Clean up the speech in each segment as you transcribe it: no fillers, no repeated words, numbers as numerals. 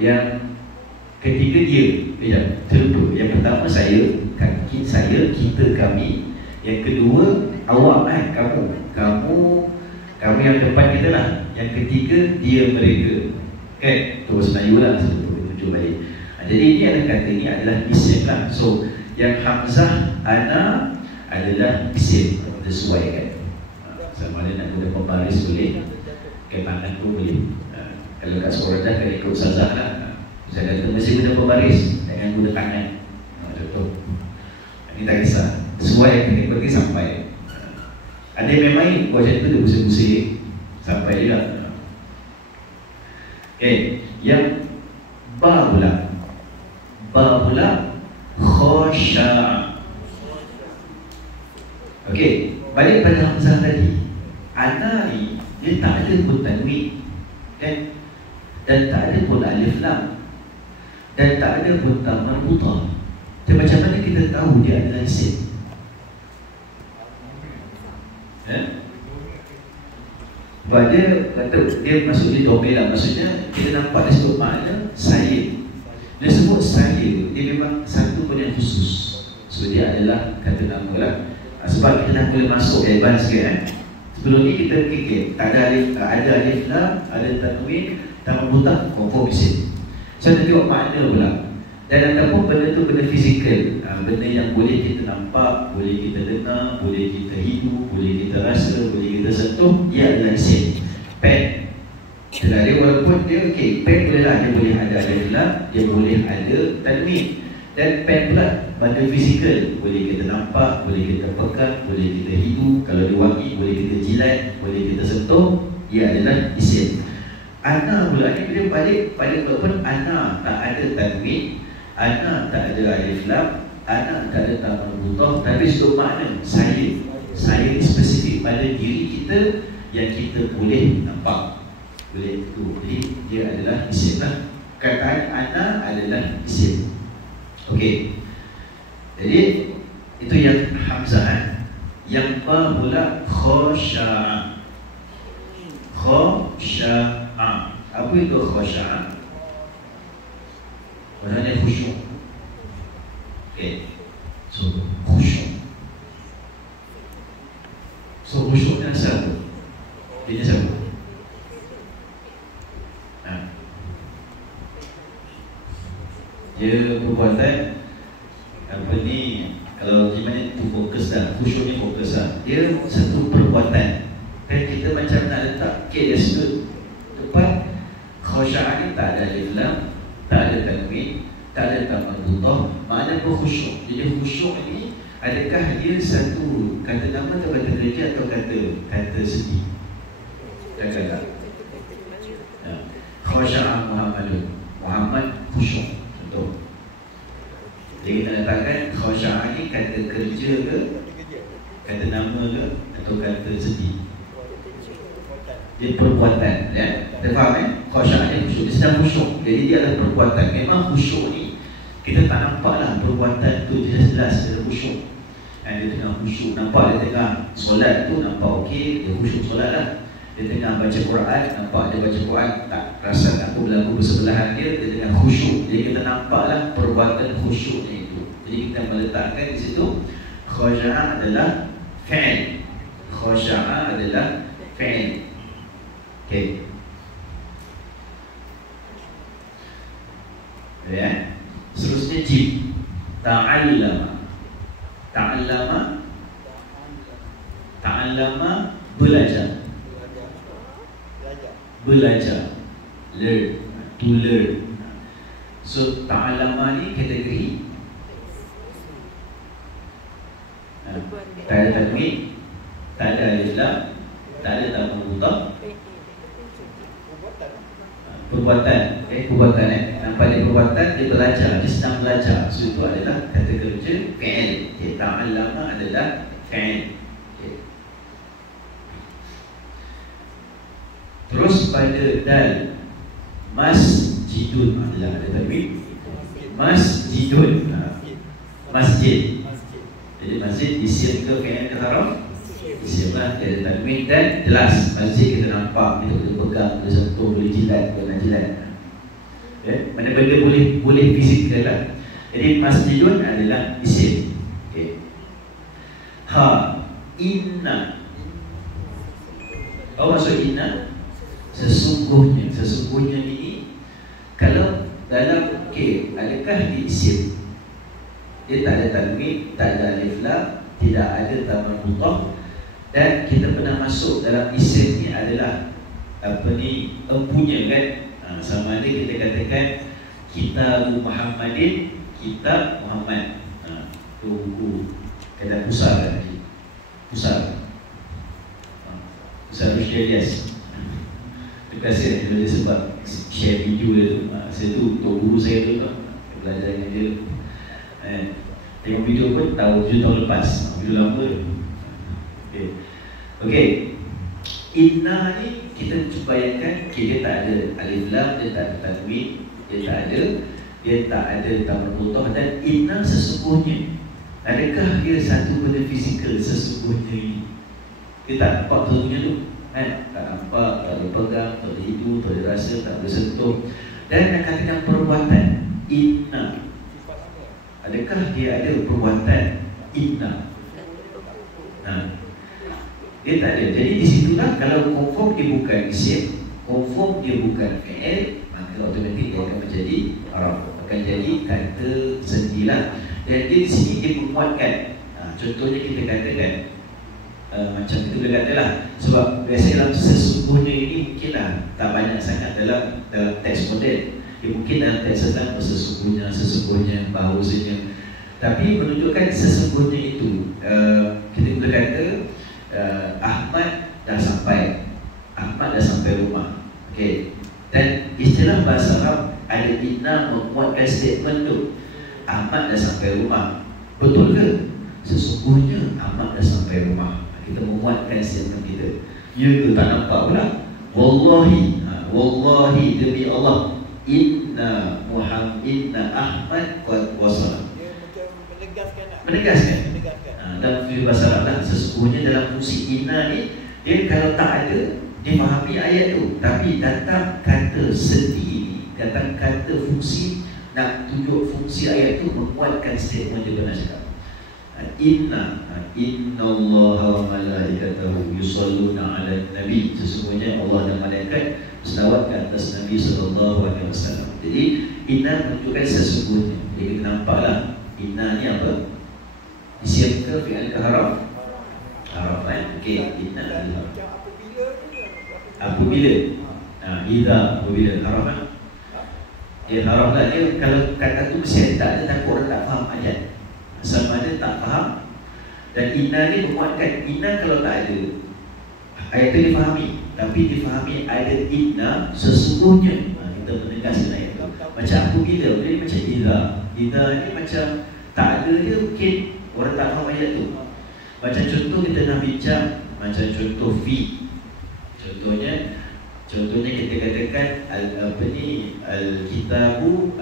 Yang ketiga dia, contoh. Yang pertama saya, kita, kami. Yang kedua awak kan, kamu yang depan kita lah. Yang ketiga dia, mereka. Kan? Terus Melayu lah sebetulnya tunjuk balik. Jadi ini adalah kata ini adalah isim lah. So yang hamzah ana adalah isim, sesuaikan. Sama ada nak guna pembaris boleh, ketangan pun boleh. Kalau kat sekolah dah kena ikut ustazah lah. Saya kata mesti guna pembaris, jangan guna tangan. Contoh. Ini tak kisah. Sesuai yang kita pergi sampai. Ada yang main buat macam tu dia pusing-pusing sampai juga. Okay, yang ba pula khasha'a. Okay, balik pada hamzah tadi. Ana ni dia tak ada pun tanwin, kan? Dan tak ada pun alif lam, dan tak ada pun ta marbutah. Jadi macam mana kita tahu dia adalah isim? Sebab dia kata dia masuk di domain lah. Maksudnya kita nampak dia sebut makna saya. Dia sebut saya, dia memang satu pun yang khusus. So dia adalah kata nama lah. Sebab kita dah boleh masuk advance sikit kan. Sebelum ni kita fikir tak ada alif lam, ada tanwin, tak marbutah, confirm isim. So kita tengok makna pula. Dan ataupun benda tu benda fizikal, benda yang boleh kita nampak, boleh kita dengar, boleh kita hidup, boleh kita rasa, boleh kita sentuh, dia adalah isim. Pen, dia walaupun dia pen boleh lah, dia boleh ada alif lam, dia boleh ada tanwin. Dan pen pula benda fizikal, boleh kita nampak, boleh kita pegang, boleh kita hidup. Kalau dia wangi, boleh kita jilat, boleh kita sentuh, dia adalah isim. Ana pula ni bila balik pada walaupun ana tak ada tanwin, ana tak ada alif lam, ana tak ada ta marbutah, tapi sebut makna saya. Saya ni spesifik pada diri kita yang kita boleh nampak, boleh itu. Jadi dia adalah isim lah. Kataan ana adalah isim. Okey. Jadi itu yang hamzah. Yang ba pula khasha'a. Khasha'a. Apa itu khasha'a? Maksudnya khusyuk. Okay. So khusyuk. So khusyuk ni asal apa? Dia siapa? Dia perbuatan apa ni, kalau gimana tu fokus dah. Khusyuk ni fokus lah. Dia satu perbuatan. Dan kita macam nak letak dia sebut depan khasha'a ni tak ada alif lam, tak ada tanwin, tak ada ta marbutah, makna khusyuk. Jadi khusyuk ni adakah dia satu kata nama atau kata kerja atau kata sedih? Kata-kata. Khasha'a Muhammadun. Muhammad khusyuk. Contoh. Jadi kita letakkan khasha'a ni kata kerja ke, kata nama ke, atau kata sedih? Dia perbuatan, ya. Kita faham khasya'a ni khusyuk, dia sedang khusyuk. Jadi dia adalah perbuatan. Memang khusyuk ni kita tak nampaklah perbuatan tu jelas-jelas dia khusyuk. Dia tengah khusyuk, nampak dia tengah solat tu, nampak okey, dia khusyuk solat lah. Dia tengah baca Quran, nampak dia baca Quran, tak rasa apa berlaku bersebelahan dia tengah khusyuk. Jadi kita nampaklah perbuatan khusyuknya itu. Jadi kita meletakkan di situ khasya'a adalah fi'il. Khasya'a adalah fi'il. Okay. Ya. Seterusnya jim. Ta'allama. Ta'allama belajar. Learn. To learn. So ta'allama ni kategori tak ada tanwin, tak ada alif lam, tak ada ta marbutah. Perbuatan, nampak dia perbuatan, dia belajar, dia sedang belajar. So itu adalah kata kerja fi'il. Ta'allama adalah fi'il. Terus pada dal, masjidun adalah ada tanwin. Masjidun, masjid. Jadi masjid isim ke fi'il ke taraf? Isim lah, dia ada tanwin dan jelas. Masjid kita nampak, kita boleh pegang, boleh sentuh, boleh jilat, boleh jilat. Mana benda boleh fizikal lah. Jadi masjidun adalah isim. Okay. Inna. Apa maksud inna? Sesungguhnya. Sesungguhnya ini kalau dalam adakah di isim? Dia tak ada tanwin, tak ada alif lam, tidak ada tamam mudhaf, dan kita pernah masuk dalam isim ni adalah empunya kan. Sama ada kita katakan Kitab Muhammadin, Kitab Muhammad. Tu buku kata pusar kan? Pusar Rushdie Ilyas. Terima kasih dia sebab share video dia tu. Saya tu untuk guru saya tu belajar dengan dia. Tengok video pun tahu 7 tahun lepas. Video lama tu. Okey. Inna ni kita cuba bayangkan, dia tak ada alif lam, dia tak ada tanwin, dia tak ada tamam mudhaf, dan inna sesungguhnya. Adakah dia satu benda fizikal sesungguhnya ini? Dia tak nampak sesungguhnya tu kan? Tak nampak, tak boleh pegang, tak boleh hidup, tak boleh rasa, tak boleh sentuh. Dan nak katakan perbuatan inna, adakah dia ada perbuatan inna? Dia tak ada. Jadi di situlah kalau confirm dia bukan isim, confirm dia bukan fi'il, maka automatik dia akan menjadi araf, akan jadi kata sendirilah. Dan dia di sini dia menguatkan. Contohnya kita katakan macam itu boleh katalah, sebab biasanya sesungguhnya ini mungkinlah tak banyak sangat dalam teks model. Dia mungkin dalam teks tentang sesungguhnya, bahawasanya. Tapi menunjukkan sesungguhnya itu, kita boleh kata Ahmad dah sampai rumah. Okey. Dan istilah bahasa Arab ada inna menguatkan statement tu. Ahmad dah sampai rumah. Betul ke? Sesungguhnya Ahmad dah sampai rumah. Kita menguatkan statement kita. Ya ke? Tak nampak pula. Wallahi demi Allah, inna Ahmad qad wasala. Menegaskan. Dalam film bahasa Arab lah, sesungguhnya dalam fungsi inna ni, dia kalau tak ada, dia fahami ayat tu. Tapi datang kata sendiri, datang kata fungsi, nak tunjuk fungsi ayat tu, menguatkan statement dia pernah cakap. Inna Allaha wa malaikatahu yusalluna ala nabi. Sesungguhnya Allah dan malaikat selawat ke atas Nabi SAW. Jadi inna menunjukkan sesungguhnya. Jadi kita nampaklah inna ni apa? Isim ke fi'il ke haraf? Haraf kan? Okey, inna adalah apabila. Idza apabila haraf kan? Haraf lah dia, kalau kata tu mesti tak ada, takut orang tak faham ayat. Sama ada tak faham. Dan inna ni menguatkan. Inna kalau tak ada, ayat tu difahami. Tapi difahami ada inna sesungguhnya. Kita menegaskan ayat tu. Macam apabila, dia macam idza. Idza ni macam tak ada dia, mungkin orang tak faham ayat tu. Macam contoh kita nak bincang, macam contoh fi. Contohnya kita katakan al-kitabu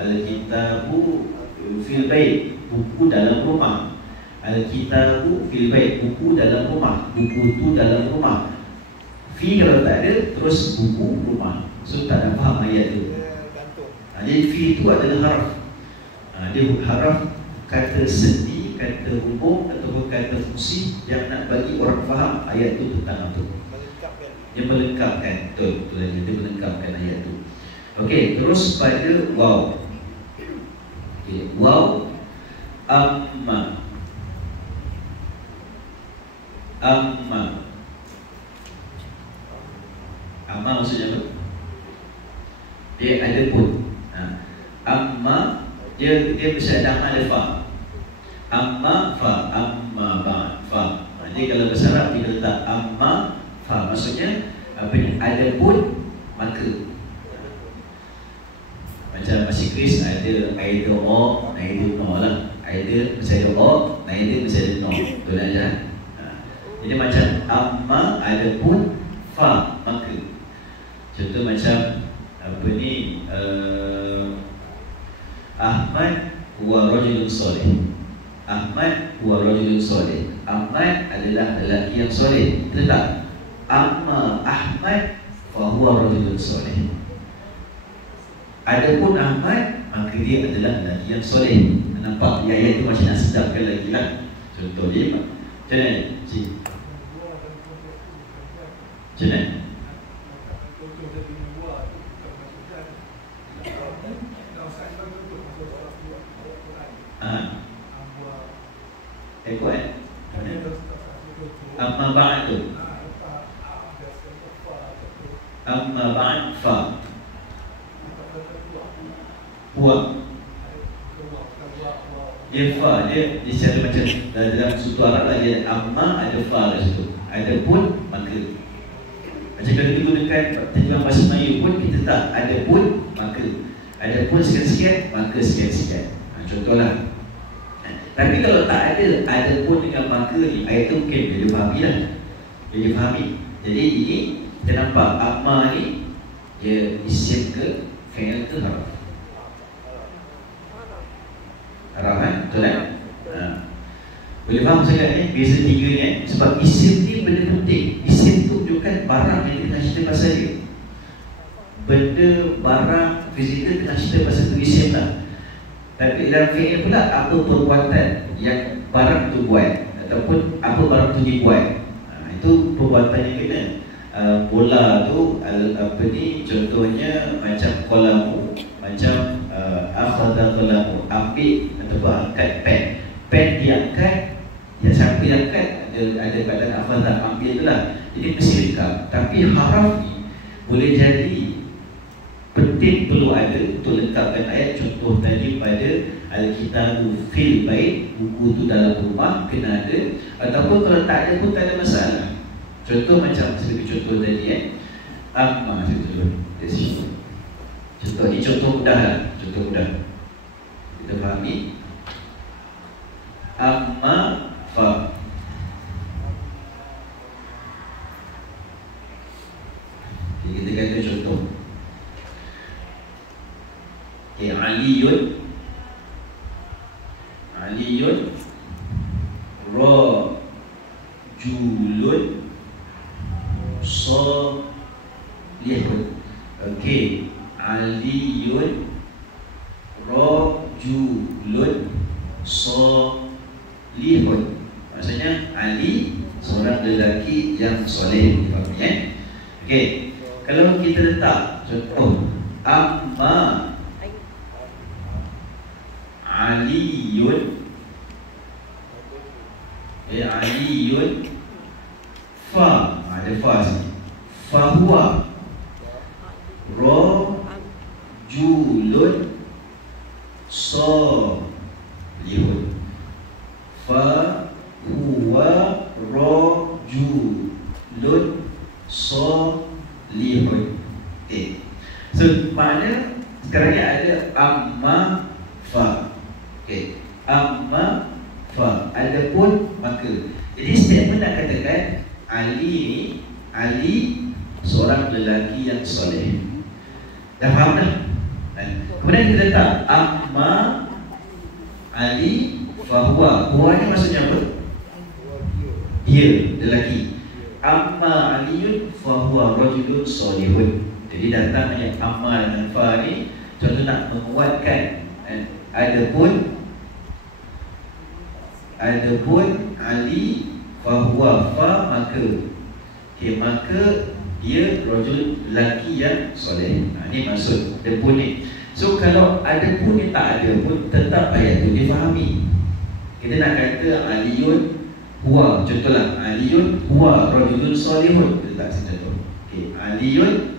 fil bait, buku dalam rumah. Al-kitabu fil bait, buku dalam rumah. Buku tu dalam rumah. Fi kalau tak ada, terus buku rumah. So tak ada faham ayat tu. Jadi fi itu adalah haraf. Dia haraf kata sendi, kata umum ataupun kata fungsi yang nak bagi orang faham ayat tu tentang apa. Dia melengkapkan. Betul dia melengkapkan ayat tu. Okey, terus pada waw. Okey, waw amma. Amma maksudnya apa? Dia ada pun. Amma dia mesti ada amma, ada fa. Amma fa, amma ba, fa. Jadi kalau bahasa Arab kita letak amma fa, maksudnya apa ni? Ada pun maka. Macam masih Chris ada either or, either no lah. Either mesti ada or, either mesti ada no. Betul aja. Jadi macam amma ada pun fa, maka. Contoh macam apa ni, Ahmad huwa rajulun salih. Ahmad huwa rajulun salih. Ahmad adalah lelaki yang soleh. Tetap amma Ahmad fa huwa rajulun salih. Adapun Ahmad, maka dia adalah lelaki yang soleh. Nampak ayat itu macam nak sedapkan lagi lah. Contoh dia macam mana? Cik, macam mana? Kuat. Amma ba'du. Amma ba'd fa. Huwa. Dia fa, dia secara macam dalam sutu Arab lah, dia amma ada fa kat situ. Ada pun maka. Macam kalau kita gunakan terjemahan bahasa Melayu pun, kita tak ada pun maka. Ada pun sekian-sekian, maka sekian-sekian. Contohlah. Tapi kalau tak ada pun dengan maka ni, ayat tu mungkin dia fahami lah. Dia fahami. Jadi ini, kita nampak amma ni, dia isim ke, fi'il ke haraf. Haraf kan? Betul kan? Boleh faham sekali ni? Biasa tiga ni kan? Sebab isim ni benda penting. Isim tu tunjukkan barang yang kita nak cerita pasal dia. Benda, barang, fizikal kita nak cerita pasal tu isim lah. Tapi dalam fi'il pula, apa perbuatan yang barang tu buat ataupun apa barang tu dibuat, itu perbuatan yang kena. Bola tu apa ni, contohnya macam qalamu, macam akhadha qalamu, ambil ataupun angkat pen. Pen diangkat, yang siapa yang angkat ada badan akhadha, ambil tu lah. Jadi mesti lengkap. Tapi haraf ni boleh jadi penting, perlu ada untuk lengkapkan ayat. Contoh tadi pada Al-Kitabu fil bait, buku tu dalam rumah, kena ada. Ataupun kalau tak ada pun tak ada masalah. Contoh macam seperti contoh tadi amma, contoh ni contoh mudah lah. Contoh mudah kita fahami. Amma fa, kita kata contoh. Aliyun rajulun salihun. Okey, aliyun rajulun salihun. Maksudnya Ali seorang lelaki yang soleh. Faham ya? Okey, kalau kita letak contoh amma Aliyun, Aliyun fa, ada fa sini. Fahuwa rajulun salihun. Fahuwa rajulun salihun. Okay. So makna sekarang ni ada amma fa. Okay. Amma fa, ada pun maka. Jadi statement nak katakan Ali ni, Ali seorang lelaki yang soleh. Dah faham dah? Kemudian kita letak amma Ali fahuwa. Huwa ni maksudnya apa? Dia lelaki. Amma aliyun fahuwa rajulun solihun. Jadi datang ayat amma dan fa ni contoh nak menguatkan. Adapun Ali fahuwa fa, maka. Okay, maka dia rajul lelaki yang soleh. Ini maksud adapun ni. So kalau adapun ni tak ada pun, tetap ayat tu difahami. Kita nak kata aliyun huwa, contohlah aliyun huwa rajulun solihun. Kita tak contoh. Okay, aliyun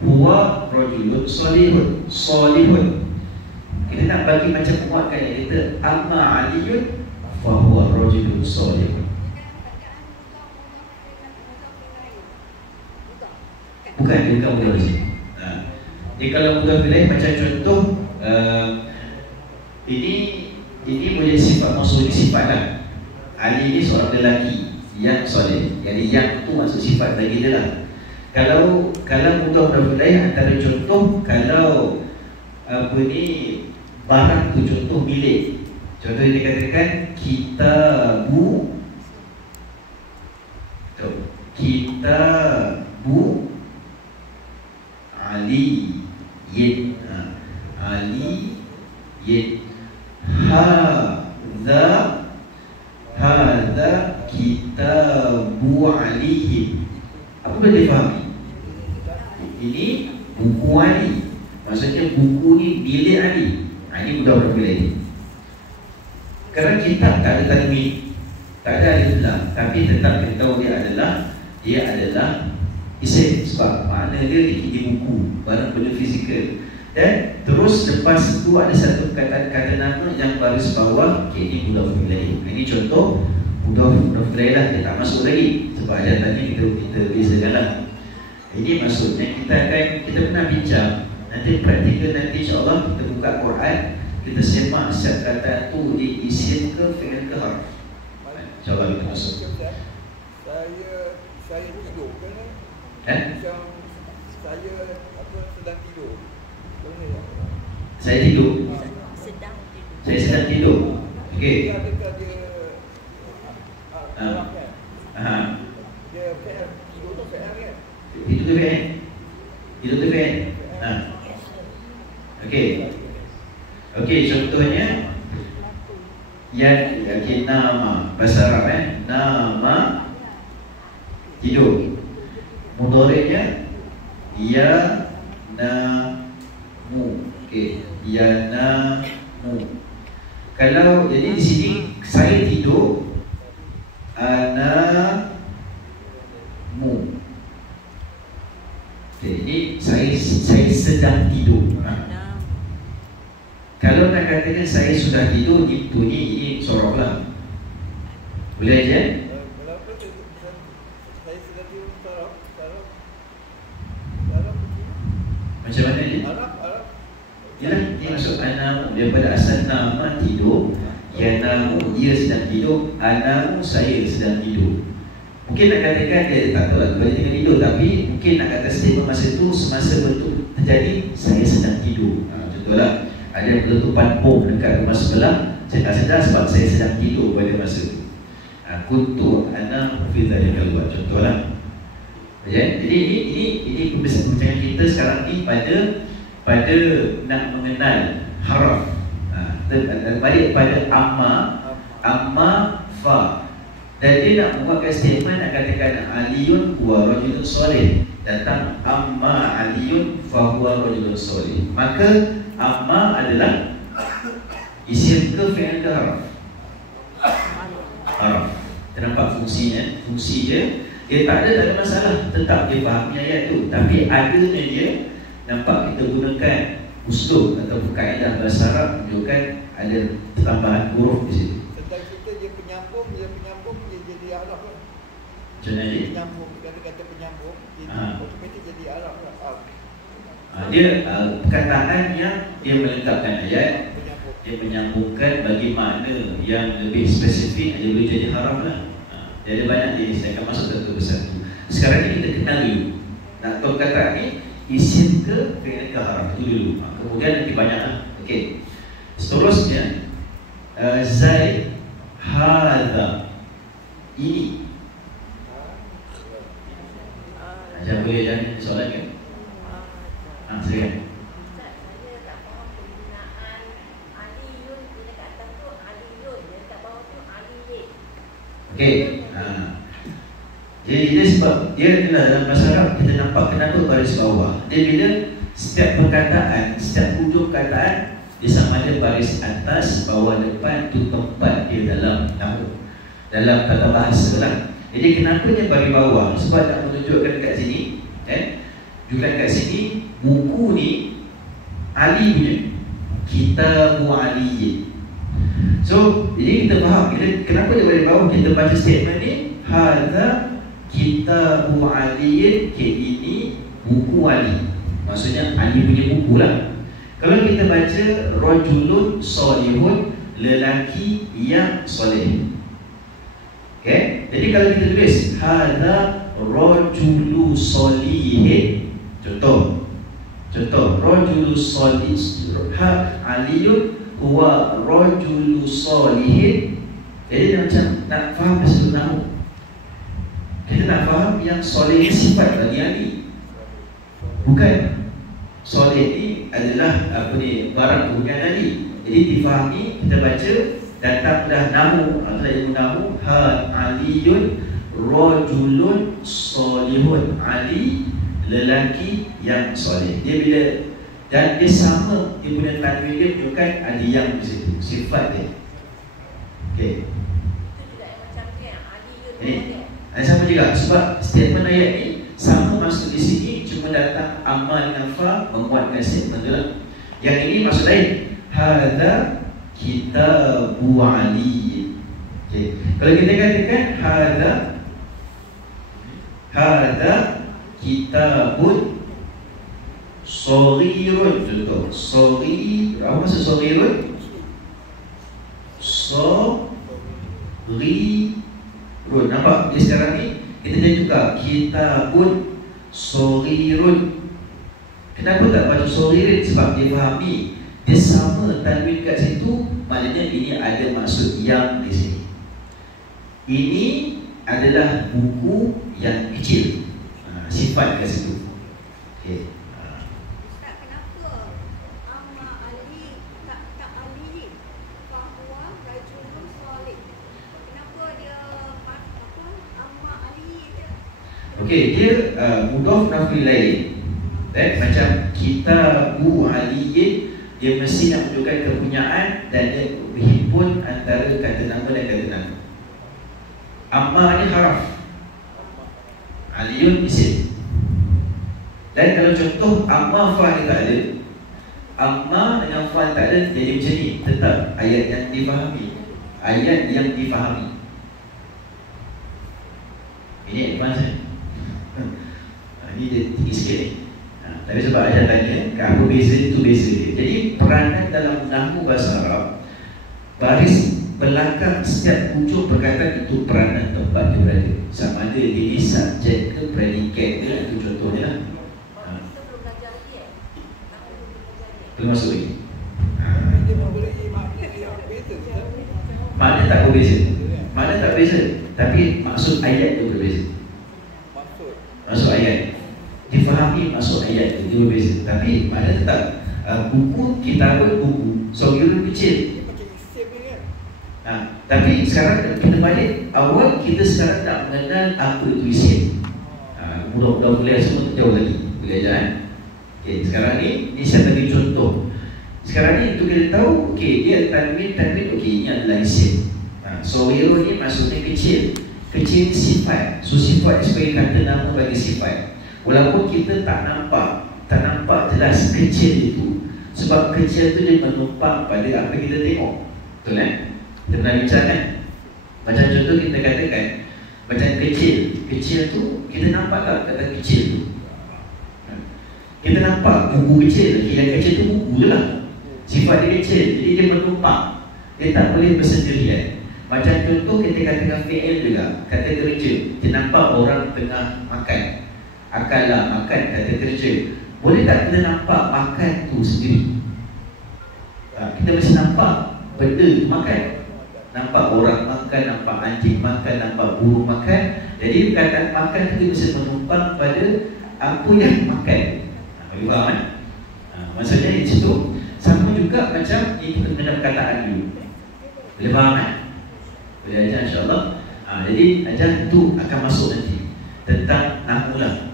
huwa rajulun solihun. Solihun. Kita nak bagi macam menguatkan yang kita amma aliyun fahuwa rajulun solihun. Bukan, dia bukan mudah di sini. Jadi kalau mudah pilih macam contoh ini boleh sifat maksud sifat lah. Ali ni seorang lelaki yang soleh. Jadi yang tu maksud sifat bagi dia lah. Kalau mudah pilih antara contoh, kalau apa ni barang tu contoh milik. Contoh dia katakan kitabu Ali yin. aliyin. Hadza kitabu aliyin. Apa boleh difahami? Ini buku Ali. Maksudnya buku ni milik Ali. Ini mudah-mudahan boleh. Kerana kitab tak ada tanwin, tak ada alif lam, tapi tetap kita tahu dia adalah isim, sebab makna dia di buku, barang benda fizikal. Dan terus lepas itu ada satu kata nama yang baris bawah, ini mudhaf ilaih. Ini contoh mudhaf ilaih lah, dia tak masuk lagi sebab ada tadi kita bezakanlah. Ini maksudnya kita pernah bincang. Nanti praktikal nanti insyaAllah kita buka Quran, kita semak setiap kata tu di isim ke fi'il ke harf. InsyaAllah kita masuk. Saya tidur kan? Macam saya sedang tidur. Saya tidur. Saya sedang tidur. Okey. Adakah dia dia tidur tu fi'il kan? Tidur tu fi'il. Okey, contohnya nama bahasa Arab nama tidur. Mudhari'nya namu. Okey, namu. Kalau jadi di sini saya tidur, anamu. Okey, ini saya sedang tidur. Kalau nak katakan saya sudah tidur, ini sorof lah. Boleh je? Kenapa saya sedang tidur saraf? Macam mana ni? Arab. Yalah, dia masuk anamu. Daripada asal nama tidur, namu dia sedang tidur, anamu saya sedang tidur. Mungkin nak katakan dia tak tahu lah tengah tidur, tapi mungkin nak kata statement masa tu semasa bentuk terjadi saya sedang tidur. Contohlah, ada penutupan bom dekat rumah sebelah, saya tak sedar sebab saya sedang tidur pada masa itu. Kuntu ana fi dzalikal waqt. Contohlah. Jadi ini pembicaraan kita sekarang ni pada nak mengenal haraf. Balik pada amma fa. Dan dia nak membuatkan statement, nak katakan aliyun huwa rajulun soleh. Datang amma aliyun fa huwa rajulun soleh. Maka amma adalah isim ke fi'il ke harf? Harf. Nampak fungsinya? Fungsi dia tak ada masalah, tetap dia fahami ayat tu. Tapi adanya dia, nampak kita gunakan uslub atau kaedah bahasa Arab menunjukkan ada tambahan huruf di situ. Tentang kita dia penyambung dia jadi Arab kan? Macam mana dia? Penyambung, kata-kata penyambung jadi otomatik jadi Arab lah. Dia perkataan yang dia melengkapkan ayat, dia menyambungkan bagi makna yang lebih spesifik, dia boleh jadi haraf lah. Dia ada banyak jenis, saya akan masuk satu persatu. Sekarang ni kita kenal dulu. Nak tahu kata ni isim ke fi'il ke haraf itu dulu. Kemudian nanti banyak lah. Okey. Seterusnya Zaid hadza ini. Jangan boleh jangan soalan kan? Silakan. Okey. Jadi dia sebab dia adalah dalam bahasa Arab kita nampak kenapa baris bawah. Dia bila setiap perkataan, setiap hujung perkataan dia sama ada baris atas, bawah, depan tu tempat dia dalam nahwu, dalam tata bahasa lah. Jadi kenapa dia baris bawah? Sebab nak menunjukkan kat sini, juga kat sini buku ni Ali punya, Kitabu Aliyin. So, jadi kita faham kenapa dia baris bawah. Kita baca statement ni, hadza Kitabu Aliyin, ini buku Ali. Maksudnya Ali punya buku lah. Kalau kita baca rajulun solihun, lelaki yang soleh. Okay? Jadi kalau kita tulis hadza rajulu solihin, contoh rajulu solih, Aliyun huwa rajulu solihin. Jadi macam nak faham bahasa nahwu, kita nak faham yang soleh sifat bagi Ali, bukan soleh ni adalah barang kepunyaan Ali. Jadi difahami, kita baca datanglah namu, adalah ilmu namu, aliyun rajulun solihun. Ali lelaki yang soleh. Dia bila dan dia sama, dia punya tanwin dia bukan ada yang di situ, sifat dia. Okey. Sama juga sebab statement ayat ni sama maksud di sini, cuma datang amal dengan fa menguatkan statement tu lah. Yang ini maksud lain. Hadza kitabu Ali. Okey. Kalau kita katakan hadza kitabun saghirun, contoh saghir, apa maksud saghirun? Saghirun. Nampak? Jadi sekarang ni kita jadi juga kitabun saghirun. Kenapa tak baca saghirun? Sebab dia fahami dia sama tanwin kat situ, maknanya ini ada maksud yang di sini. Ini adalah buku yang kecil. Sifat kat situ. Okey. Okey, dia mudhaf nafli lain. Macam kitabu aliyin, dia mesti nak menunjukkan kepunyaan dan dia berhimpun antara kata nama dan kata nama. Amma ni haraf, aliyun isim. Dan kalau contoh amma fa dia tak ada, amma dengan fa tak ada, jadi macam ni. Tetap ayat yang difahami. Ayat yang difahami. Ini advance ini dia tinggi sikit ni. Tapi sebab ada tanya apa beza, itu beza dia. Jadi peranan dalam nahwu bahasa Arab, baris belakang setiap hujung perkataan itu peranan tempat dia berada. Sama ada dia subjek ke predikat ke, itu contohnya lah. Belum masuk lagi. Makna tak berbeza. Makna tak berbeza, tapi maksud ayat itu berbeza. Maksud ayat difahami, maksud ayat itu berbeza. Tapi makna tetap. Buku, kitabun, buku saghirun kecil. Tapi sekarang kita balik awal, kita sekarang nak mengenal apa itu isim. Mudah-mudahan boleh semua jauh lagi boleh ajar. Okay, sekarang ni saya bagi contoh. Sekarang ni untuk kita tahu, okay, dia tanwin, okay, ini adalah isim. Saghirun ni maksudnya kecil. Kecil sifat. So sifat sebagai kata nama bagi sifat. Walaupun kita tak nampak jelas kecil itu, sebab kecil itu dia menumpang pada apa kita tengok. Betul kan? Kita pernah bincang kan? Macam contoh kita katakan macam kecil tu kita nampak tak kata kecil tu? Kita nampak buku kecil, yang kecil tu buku je lah. Sifat dia kecil, jadi dia menumpang. Dia tak boleh bersendirian. Macam contoh kita katakan fi'il juga, kata kerja. Kita nampak orang tengah makan, akallah makan, kata kerja. Boleh tak kita nampak makan tu sendiri? Kita mesti nampak benda tu makan. Nampak orang makan, nampak anjing makan, nampak burung makan. Jadi perkataan makan tu mesti menumpang pada apa yang makan. Bagi faham kan? Maksudnya di situ sama juga macam ini kita mengenal perkataan dulu. Boleh faham kan? Boleh ajar insyaAllah. Jadi ajar itu akan masuk nanti tentang nahwu lah.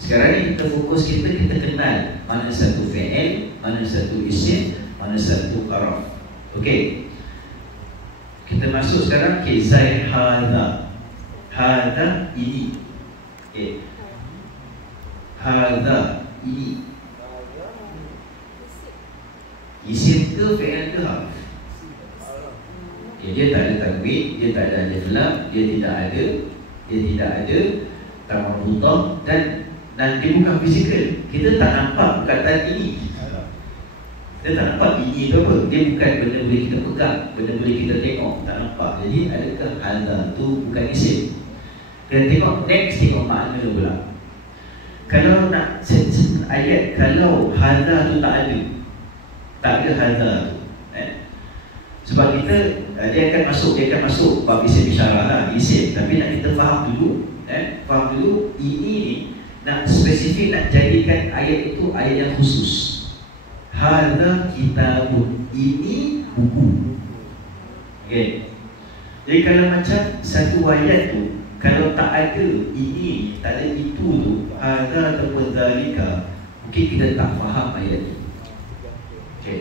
Sekarang ni kita fokus kita kenal mana satu fi'il, mana satu isim, mana satu haraf. Okey. Kita masuk sekarang ke Zaid hadza. Hadza ini. Okey. Hadza ini. Isim ke fi'il ke haraf? Dia tak ada tanwin, dia tak ada alif lam, dia tidak ada tamam mudhaf dan dia bukan fizikal. Kita tak nampak perkataan ini. Kita tak nampak ini tu apa. Dia bukan benda boleh kita pegang, benda boleh kita tengok, tak nampak. Jadi adakah hadza tu bukan isim? Kita tengok next, tengok makna pula. Kalau nak ayat, kalau hadza tu tak ada hadza tu. Sebab kita dia akan masuk bab isim isyarah lah, isim. Tapi nak kita faham dulu, ini ni nak spesifik, nak jadikan ayat itu ayat yang khusus. Hadza kitabun, ini buku. Okay. Jadi kalau macam satu ayat tu, kalau tak ada ini, tak ada itu tu, hadza ataupun zalika, mungkin kita tak faham ayat tu. Okay.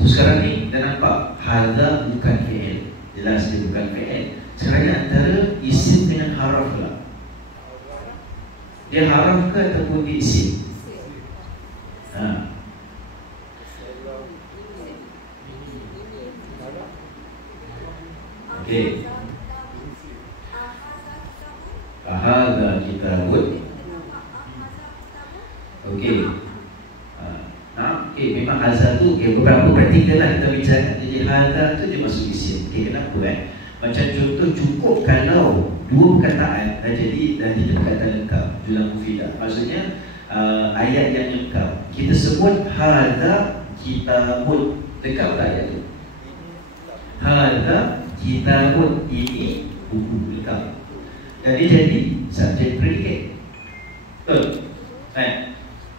So sekarang ni dah nampak hadza bukan fi'il. Jelas dia bukan fi'il. Sekarang ni antara isim dengan haraf lah. Dia haraf ke ataupun dia isim? Okey. Hadza kitabun. Okey. Okey, memang hadza tu beberapa praktikal lah kita bincang. Jadi hadza tu dia masuk isim. Okey, kenapa Macam contoh, cukup kalau dua perkataan dah jadi perkataan lengkap, jumlah mufidah. Maksudnya ayat yang lengkap. Kita sebut hadza kitabun, lengkap tak ayat tu? Hadza kitabun, ini buku, lengkap. Dan dia jadi subjek predikat. Betul?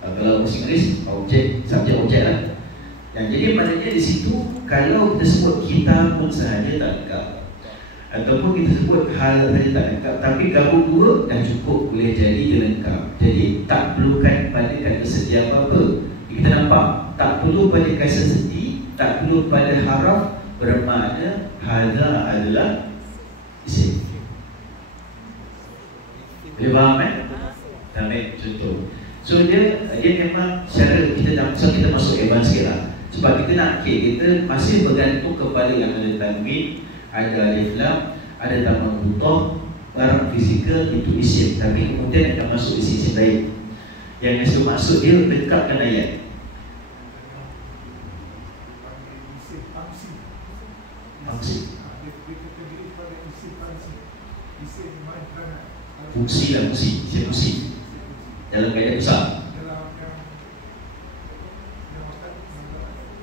Kalau bahasa Inggeris, subjek objek lah. Dan jadi maknanya di situ, kalau kita sebut kitabun sahaja tak lengkap, ataupun kita sebut hal saja tak lengkap, tapi gabung dua dah cukup, boleh jadi dia lengkap. Jadi tak perlukan pada kata sedia apa-apa. Kita nampak, tak perlu pada kata sedi, tak perlu pada haraf, bermakna hadza adalah isim. Boleh faham Ambil contoh. So dia memang secara kita masuk advance sikit lah. Sebab kita nak kita masih bergantung kepada yang ada tanwin, ada alif lam, ada tambah butoh, barang fizikal itu isim. Tapi kemudian akan masuk isim lain. Yang maksud dia dekatkan ayat. Fungsi lah, fungsi dalam kaedah besar.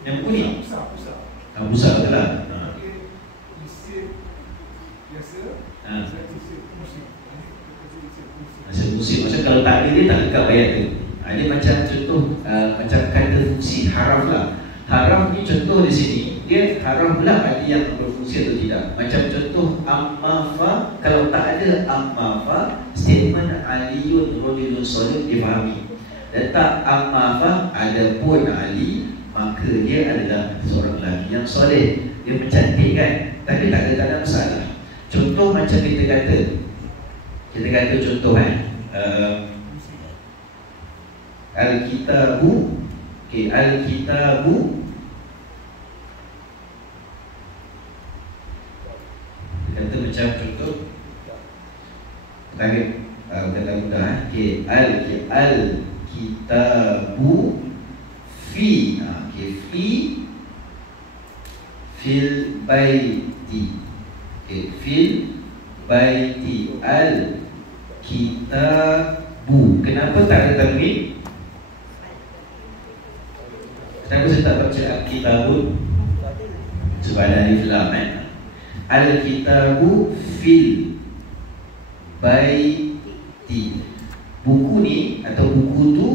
Yang kuning pusat betul lah. Fungsi macam kalau tak ada dia tak lengkap ayat tu. Dia macam contoh macam kata fungsi haraf lah. Haraf ni contoh di sini, dia haraf pula ada yang berfungsi atau tidak. Macam contoh ammafa, kalau tak ada ammafa, statement aliyun rajulun salih difahami. Letak ammafa, ada pun Ali, maka dia adalah seorang lelaki yang soleh. Dia mencantikkan, tapi tak ada masalah. Contoh macam kita kata contoh Al-Kitabu. Okay, Al-Kitabu, kata macam contoh kata mudah. Okay, Al-Kitabu fi fi fil baiti. Okay, fil baiti Al-Kitabu. Kenapa tak ada tanwin? Kenapa saya tak baca Al-Kitabun? Sebab ada alif lam Al-Kitabu fil baiti. Buku ni atau buku tu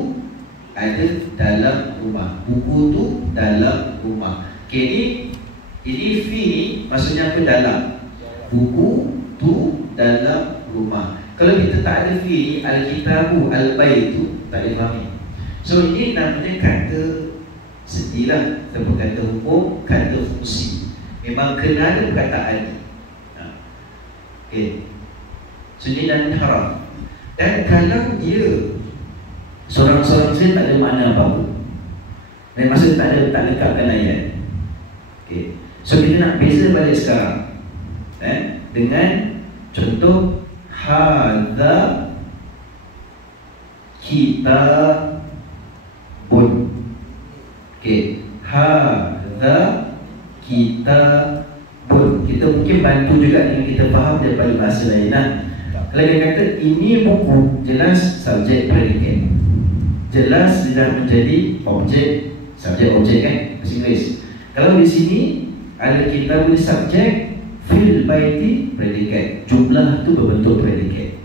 ada dalam rumah. Buku tu dalam rumah. Okay, ini fi ni maksudnya apa? Dalam. Buku tu dalam rumah. Kalau kita tak ada fi ni, Al-Kitabu, Al-Baitu, tak difahami. So ini namanya kata sedilah, ataupun kata hukum, kata fungsi. Memang kena ada perkataan ni. Okay. So ini namanya haraf. Dan kalau dia seorang-seorang saja tak ada makna apa-apa, dan maksud tak lengkapkan ayat. Okay. So kita nak beza balik sekarang dengan contoh hadza kitabun. Okay, hadza kitabun. Kita mungkin bantu juga dengan kita faham daripada bahasa lain lah. Kalau dia kata ini buku, jelas subjek predikat, jelas dia dah menjadi objek, subjek objek bahasa Inggeris. Kalau di sini ada kitab di subjek, fil baiti predikat, jumlah tu berbentuk predikat.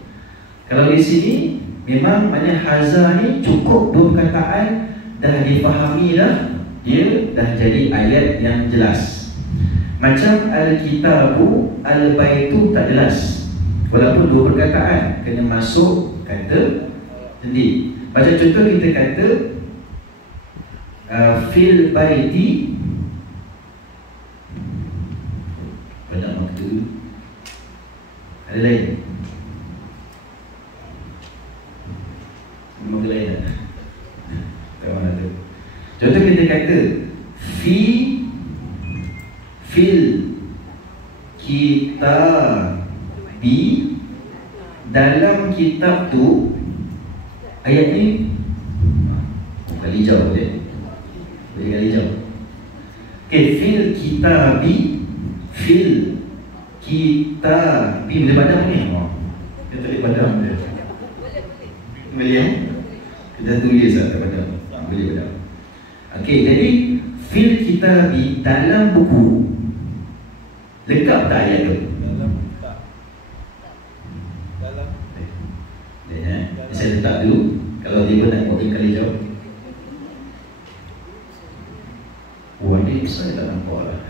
Kalau di sini memang mana haza ni cukup dua perkataan dah difahami dah, dia dah jadi ayat yang jelas. Macam al-kitabu, al-baitu tak jelas, walaupun dua perkataan kena masuk kata sendiri. Macam contoh kita kata fil baiti, banyak waktu ada lain, memang lain tak? Tak mana tu. Contoh kita kata fil kitabi, dalam kitab tu, ayat ni kali hijau boleh? Boleh kali hijau. Okay, fil kitabi, fil kitabi boleh padam ni? Dia tak boleh padam dia. Boleh kita tulis tak padam? Boleh padam. Okay, jadi fil kitabi, dalam buku, lengkap tak ayat tu? Saya letak dulu. Kalau dia nak buat kali jawab. Wah, ni saya tak nampak lah.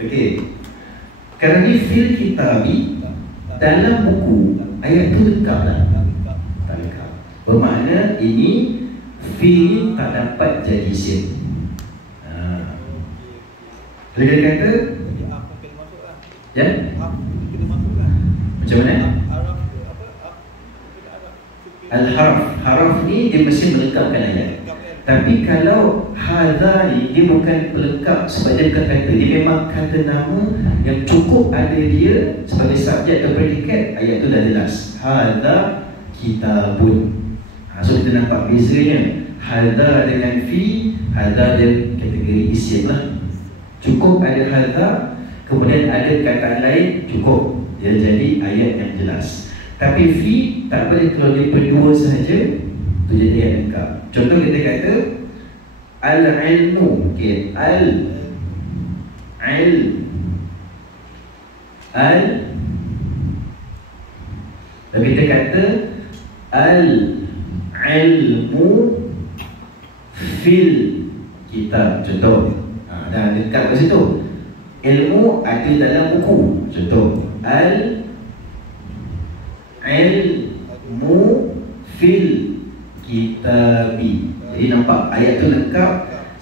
Okey. Kerana ni fil kitabi, dalam buku, ayat tu lengkap tak? Tak lengkap. Bermakna ini fil tak dapat jadi isim. Boleh kita kata? Ya? Macam mana? Al-harf, harf ni dia mesti melengkapkan ayat. Tapi kalau hadha ni, dia bukan pelengkap sebab dia bukan kata, dia memang kata nama yang cukup ada dia sebagai subjek atau predikat, ayat tu dah jelas. Hadha kitabun. So kita nampak bezanya. Hadha dengan fi, hadha dia kategori isim lah. Cukup ada hadha, kemudian ada kataan lain, cukup. Dia jadi ayat yang jelas. Tapi fi tak boleh kalau dia berdua sahaja, tu jadi ayat lengkap. Contoh kita kata al-ilmu, okey, tapi kita kata al-ilmu fil kitab, contoh. Dah lengkap kat situ. Ilmu ada dalam buku, contoh. Al-ilmu fil kitabi. Jadi nampak ayat tu lengkap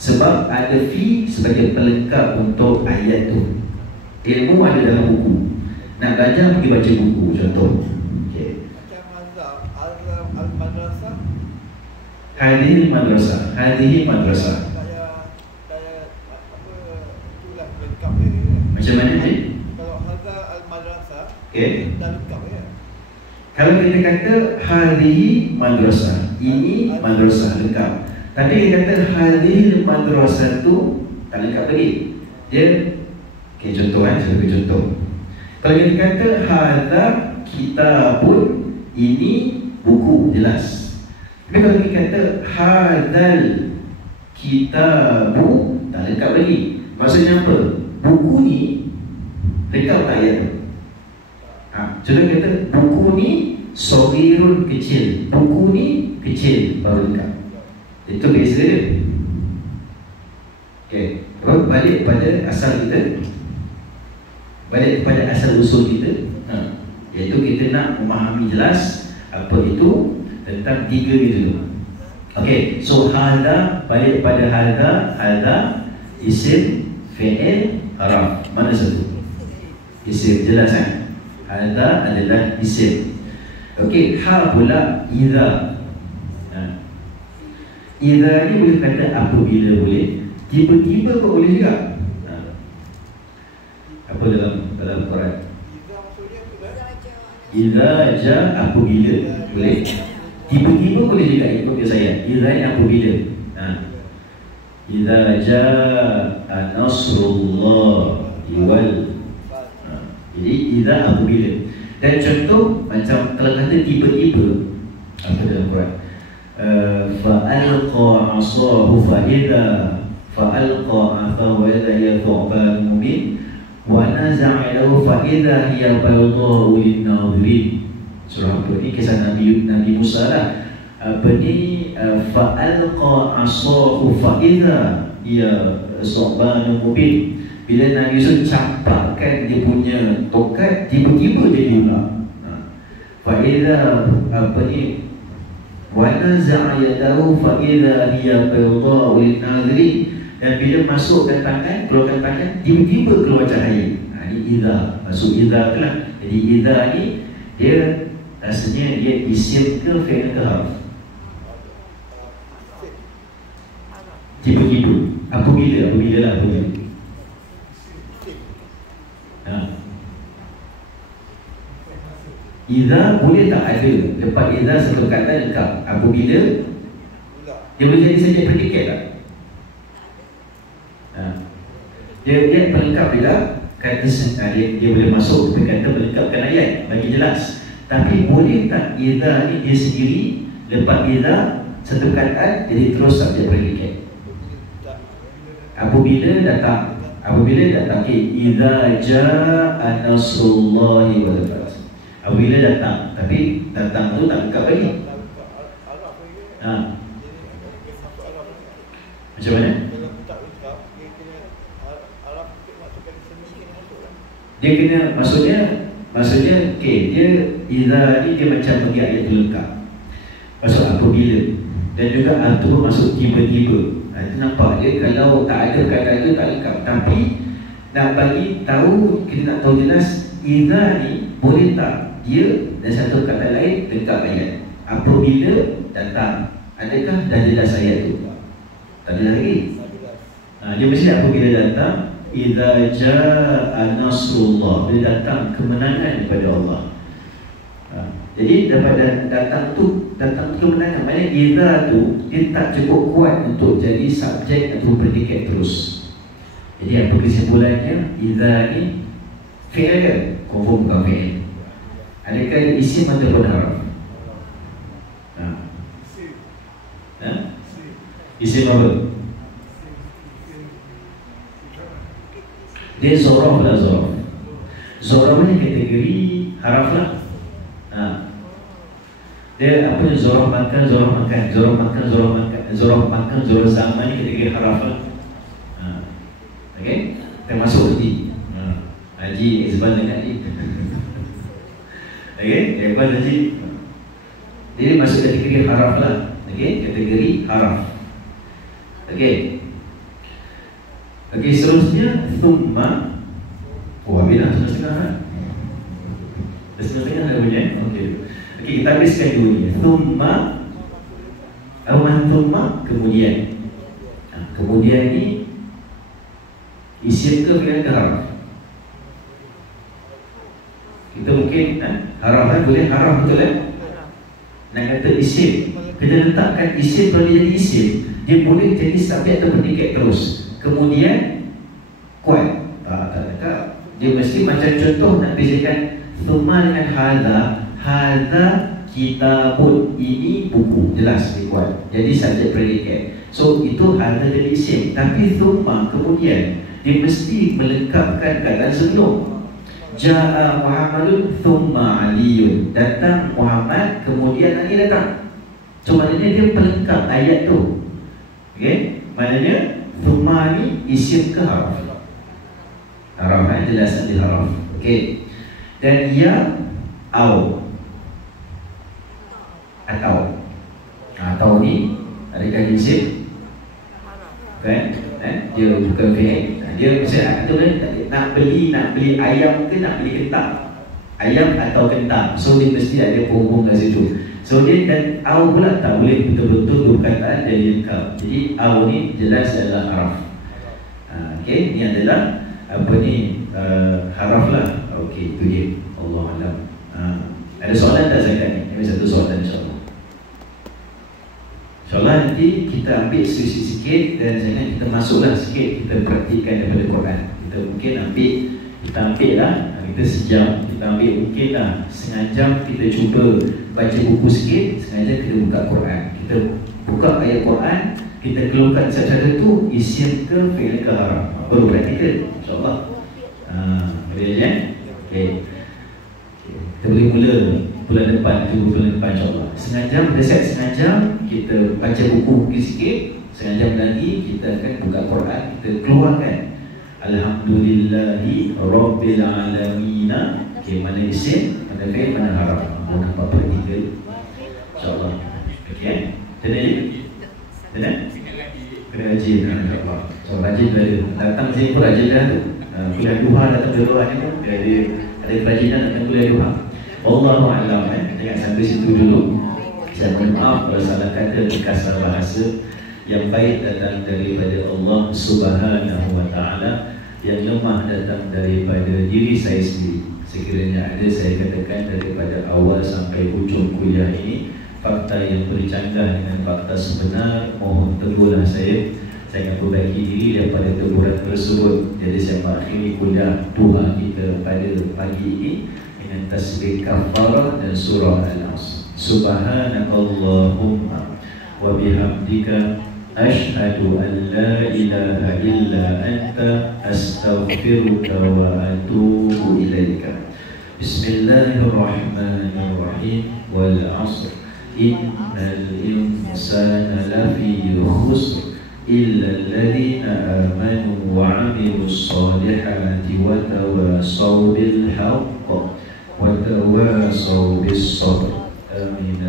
sebab ada fi sebagai pelengkap untuk ayat tu. Ilmu ada dalam buku. Nak belajar pergi baca buku, contoh. Okay. Macam al-madrasah. Hadhihi madrasah. Hadhihi madrasah. Macam mana ni? Kalau hadza al-madrasah, okay, dah lengkap ya. Kalau kita kata hadhihi madrasah, ini madrasah, lengkap. Tapi kita kata hadhihi madrasah tu tak lengkap lagi. Dia okey, contoh saya bagi contoh. Kalau kita kata hadza kitabun, ini buku, jelas. Tapi kalau kita kata hadzal kitabu, tak lengkap lagi. Maksudnya apa? Buku ni lengkap tak ayat tu? Contoh kata buku ni sogirun, kecil. Buku ni kecil, baru lengkap. Itu beza dia. Okay, balik pada asal kita, balik kepada asal usul kita, iaitu kita nak memahami jelas apa itu tentang tiga itu. Okay, so hadha, balik pada hadha isim, fi'il, haraf. Mana satu? Isim, jelas kan? Hadha adalah isim. Okey, ha pula idza. Idza ni boleh kata apabila boleh, tiba-tiba pun boleh juga. Apa dalam Quran? Idza ja, apabila boleh. Tiba-tiba boleh juga ikut saya. Idza ni apabila. Idza jaa nasrullah wal. Jadi idza apabila. Dan contoh macam kalau kata tiba-tiba, apa dalam Quran? Fa'alqa 'asahu fa'idha fa'alqa 'asahu fa'idha hiya thu'ban mubin wa naza'a lahu fa'idha hiya baydha'u lin-nadhirin. Surah apa ni? Kisah Nabi Musa lah. Apa ni? Fa'alqa asahu fa'idha ya So'banu mubin. Bila Nabi Yusuf campakkan dia punya tongkat, tiba-tiba jadi ular. Fa'idha apa ni? Wa naza'a yadahu fa'idha hiya baydha'u lin-nadhirin. Dan bila masukkan tangan, keluarkan tangan, tiba-tiba keluar cahaya. Ini idha, masuk idha tu lah. Jadi idha ni dia rasanya dia isim ke fi'il ke harf? Tiba-tiba. Apabila lah apabila. Idha boleh tak ada lepas idha satu kata lengkap. Apabila dia boleh jadi saja predikat tak? Dia pelengkap bila kata dia boleh masuk ke kata melengkapkan ayat bagi jelas. Tapi boleh tak idza ni dia sendiri lepas idza satu kataan jadi terus subjek predikat? Apabila datang idza jaa nasrullahi wal fath. Apabila datang, tapi datang tu tak lengkap lagi. Macam mana? Dia kena maksudnya okey, dia idza ni dia macam bagi ayat tu lengkap. Masuk apabila dan juga tu masuk tiba-tiba. Itu nampak dia kalau tak ada kata itu tak lengkap. Tapi nak bagi tahu, kita nak tahu jelas idza ni boleh tak dia dan satu kata lain lengkap ayat. Apabila datang, adakah dah jelas ayat tu? Tak ada lagi. Dia mesti apabila datang idza jaa nasrullah, bila datang kemenangan daripada Allah. Jadi daripada datang kemenangan, maknanya idza tu dia tak cukup kuat untuk jadi subjek atau predikat terus. Jadi apa kesimpulannya? Idza ni fi'il ke? Confirm bukan fi'il. Adakah dia isim ataupun harf? Isim apa? Dia zorof lah, zorof. Zorof ni kategori haraf lah. Dia apa ni? Zorof makan, zorof makan, zorof makan, zorof makan, zorof makan, zorof zaman ni kategori haraf lah. Okay? Termasuk tadi Haji Izban dengan Haji. Okay? Izban Haji. Dia masuk kategori haraf lah. Okay? Kategori haraf. Okay? Okey, seterusnya thumma. Habis dah setengah kan? Setengah dah punya. Okey, kita habiskan dulu ni. Thumma kemudian. Kemudian ni isim ke fi'il ke harf? Kita mungkin haraf kan boleh, haraf betul kan? Nak kata isim, kita letakkan isim kalau dia jadi isim, dia boleh jadi subjek atau predikat terus. Kemudian kuat. Tak dekat. Dia mesti macam contoh nak bezakan thumma dengan hadza. Hadza kitabun, ini buku, jelas dia kuat. Jadi subjek predikat. So itu hadza jadi isim. Tapi thumma kemudian dia mesti melengkapkan kataan sebelum. Jaa Muhammadun thumma Aliyun. Datang Muhammad kemudian Ali datang. So maknanya dia pelengkap ayat tu. Okey? Maknanya thumma ni isim ke harf? Harf kan, jelas di harf. Okey. Dan ya atau ni adakah isim? Kan? Dia bukan fi'il. Dia misalnya nak beli ayam ke nak beli kentang? Ayam atau kentang. So dia mesti ada penghubung kat situ. So dia dan au pula tak boleh betul-betul perkataan jadi lengkap. Jadi au ni jelas adalah haraf. Okey, ni adalah apa ni haraf lah. Okey, itu dia. Allah alam. Ada soalan tak zakat ni? Ini satu soalan insya-Allah. InsyaAllah nanti kita ambil sikit-sikit dan jangan kita masuklah sikit, kita praktikkan daripada Quran. Kita mungkin kita ambil lah, kita sejam, kita ambil mungkin lah setengah jam, kita cuba baca buku sikit, sengaja kita buka Quran. Kita buka ayat Quran, kita keluarkan satu-satu tu isim ke fi'il ke harf. Baru praktikal insyaAllah. Boleh je? Okay. Kita boleh mula bulan depan, tunggu bulan depan insyaAllah. Setengah jam, dah siap setengah jam, kita baca buku mungkin sikit. Setengah jam lagi, kita akan buka Quran, kita keluarkan Alhamdulillahi Rabbil Alamina. Okay, mana isim, mana fi'il, mana harap. Mana 4/3 insyaAllah. Okay, tenang je? Tenang? Kena rajin, insyaAllah. So, rajin dah ada. Datang sini pun rajin dah tu. Kuliah duha, datang kuliah duha ni pun ada kerajinan datang kuliah duha. Allahu a'lam. Jangan sampai situ dulu. Saya mohon maaf kalau salah kata, terkasar bahasa. Yang baik datang daripada Allah Subhanahu wa ta'ala, yang lemah datang daripada diri saya sendiri. Sekiranya ada, saya katakan daripada awal sampai hujung kuliah ini fakta yang bercanggah dengan fakta sebenar, mohon tegurlah saya akan perbaiki diri daripada teguran tersebut. Jadi saya mengakhiri kuliah duha kita pada pagi ini dengan tasbih kafarah dan surah Al-Asr. Subhanakallahumma wa bihamdika asyhadu an la ilaha illa anta astaghfiruka wa atubu ilaika. Bismillahirrahmanirrahim. Wal 'asr innal insana lafi khusr illa alladhina amanu wa 'amilus solihati wa tawasaw bil haqq wa tawasaw bis sabr. Amin.